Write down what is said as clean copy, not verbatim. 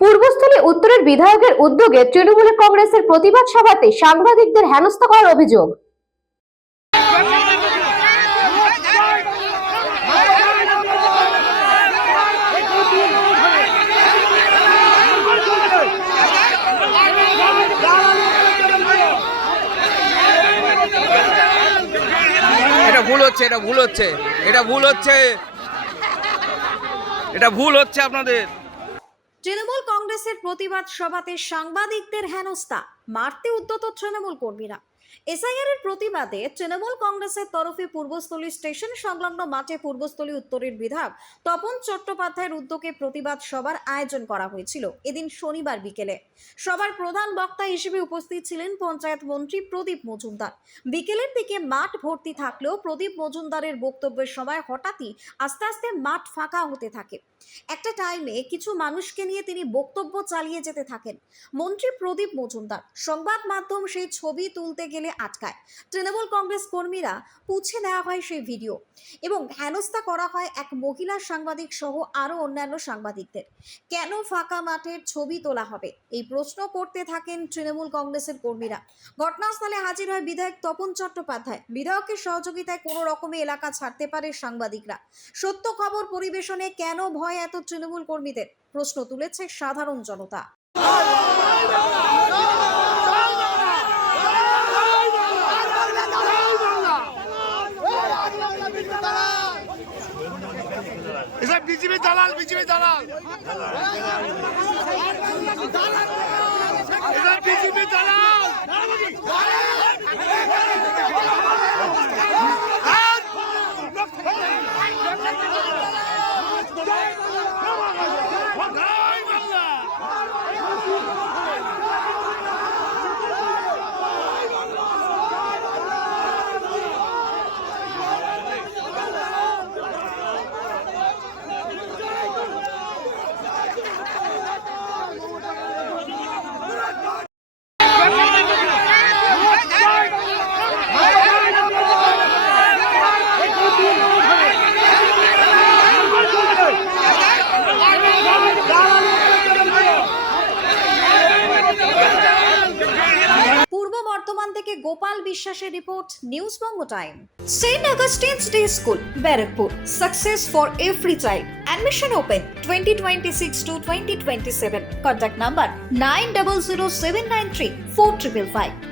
পূর্বস্থলী উত্তরের বিধায়কের উদ্যোগে তৃণমূল কংগ্রেসের প্রতিবাদ সভাতে সাংবাদিকদের হেনস্থা করার অভিযোগ। এটা ভুল হচ্ছে আপনাদের। তৃণমূল কংগ্রেসের প্রতিবাদ সভাতে সাংবাদিকদের হেনস্থা, মারতে উদ্যত তৃণমূল কর্মীরা। এসআইআর এর প্রতিবাদে তৃণমূল কংগ্রেসের তরফে পূর্বস্থলী স্টেশন সংলগ্ন মাঠে পূর্বস্থলী উত্তরের বিধায়ক তপন চট্টোপাধ্যায়ের উদ্যোগে প্রতিবাদ সভার আয়োজন করা হয়েছিল। এদিন শনিবার বিকেলে সভার প্রধান বক্তা হিসেবে উপস্থিত ছিলেন পঞ্চায়েত মন্ত্রী প্রদীপ মজুমদার। বিকেলের দিকে মাঠ ভর্তি থাকলেও প্রদীপ মজুমদারের বক্তব্যের সময় হঠাৎই আস্তে আস্তে মাঠ ফাঁকা হতে থাকে। একটা টাইমে কিছু মানুষকে নিয়ে তিনি বক্তব্য চালিয়ে যেতে থাকেন। মন্ত্রী প্রদীপ মজুমদার সংবাদ মাধ্যম সেই ছবি তুলতে গেলে আটকায়। তৃণমূল কংগ্রেস কর্মীরা পুছে দেওয়া হয় সেই ভিডিও এবং হেনস্থা করা হয় এক মহিলা সাংবাদিক সহ আরো অন্যান্য সাংবাদিকদের। কেন ফাঁকা মাঠের ছবি তোলা হবে এই প্রশ্ন করতে থাকেন তৃণমূল কংগ্রেসের কর্মীরা। ঘটনাস্থলে হাজির হয় বিধায়ক তপন চট্টোপাধ্যায়। বিধায়কের সহযোগিতায় কোনো রকমে এলাকা ছাড়তে পারে সাংবাদিকরা। সত্য খবর পরিবেশনে কেন ভয় এত তৃণমূল কর্মীদের, প্রশ্ন তুলেছে সাধারণ জনতা। বিজেপি দালাল বিজেপি দালাল থেকে গোপাল বিশ্বাসের report, news Banga time. Saint Augustine's Day School, Barrackpore, success for every child. Admission open 2026 to 2027. Contact number 900793 4555.